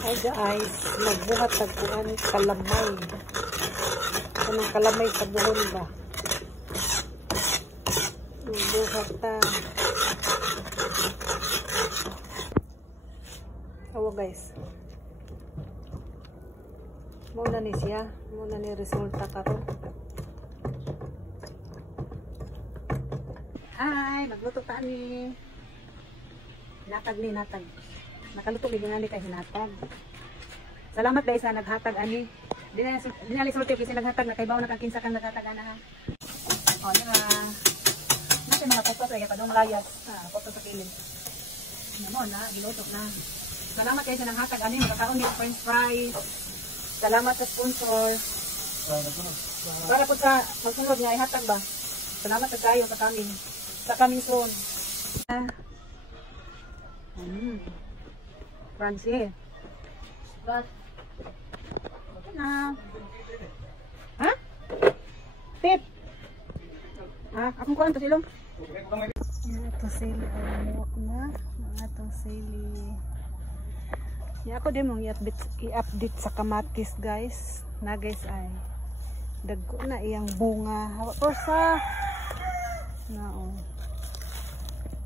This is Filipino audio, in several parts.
Hi guys, magbuhat tagpuan kalamay. Anong kalamay sa buhon ba? Magbuhat ta. Awa guys. Muna ni siya. Muna ni resulta karon. Ay, magluto ta ni. Natag ni natag. Nakaluto bigyan ni kay hinatag. Salamat guys sa naghatag ani. Dinali sulti kasi naghatag na kay bawo na kang kinsa kang naghatag ana. Oh, nga. Nasa mga photos ay padong layas. Photo sa kilid. Namo na giluto na. Salamat kayo sa naghatag ani, magkakaon ni french fries. Salamat sa sponsor. Para po sa magsunod nga ihatag ba. Salamat sa kayo sa kami. Sa coming soon. Francie. But, okay na. Ha? Tip. Akong kuhaan to silong. Ito sili. Muwak na. Ito sili. Ako din mong i-update sa kamatis guys. Na guys ay. Dagko na iyang bunga. Hawak ko sa.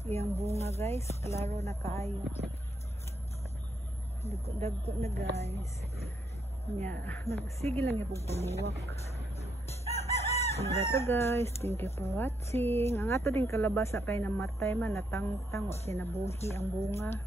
Iyang bunga guys. Klaro na kaayo. Dagko na guys. Sige lang yung pagpamuwak. Ito guys, thank you for watching. Ang ato din kalabasa kay namatay man, natangtang o sinabuhi ang bunga.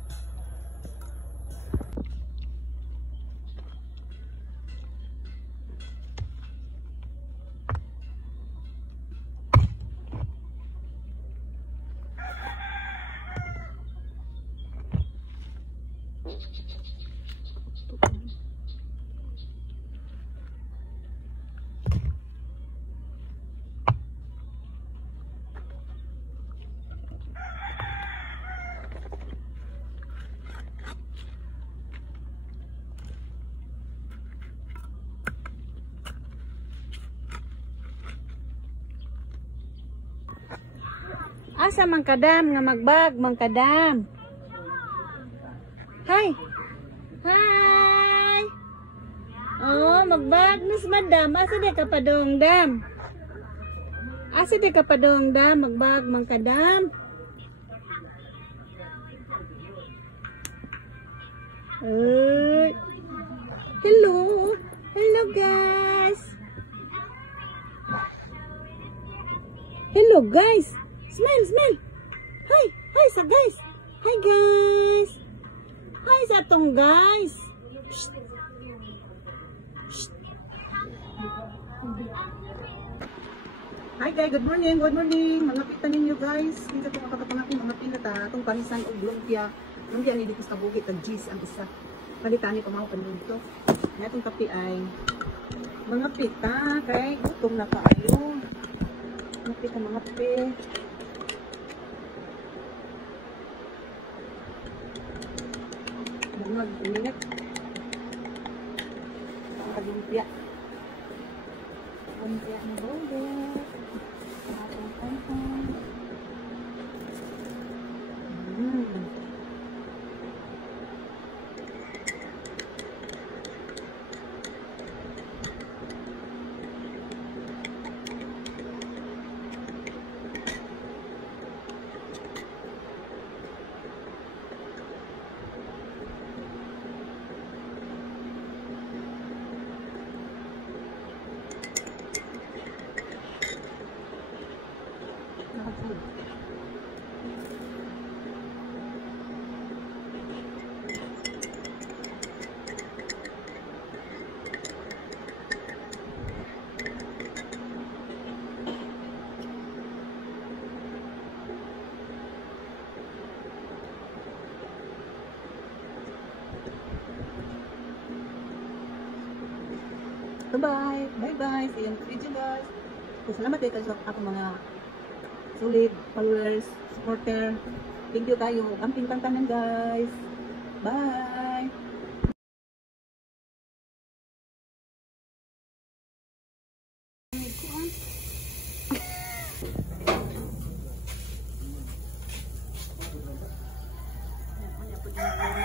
Asa mangkadam nga magbag mangkadam. Hi. Hi. Oh, magbag nas madam. Asa di ka padongdam? Asa di ka padongdam magbag mangkadam? Hello. Hello guys. Hello guys. Smell. Hi sa guys. Hi guys. Hi sa tong guys. Shh. Shh. Hi guys, good morning. Mga pita ninyo guys. Kinsa to makapangako mga pinata atong parisan og lumpia. Lumpia ni dito sa bukid tag cheese ang isa. Palitani pa mao dito. Natong kape ay mga pita kay gutom na kaayo. Mga pita. Mag-ingat ang pag-lumpia na bawal atong kanhan. Bye-bye. See you next video guys. Salamat kayo sa ako mga solid followers, supporter. Thank you kayo. Amping tantanan guys. Bye. Ano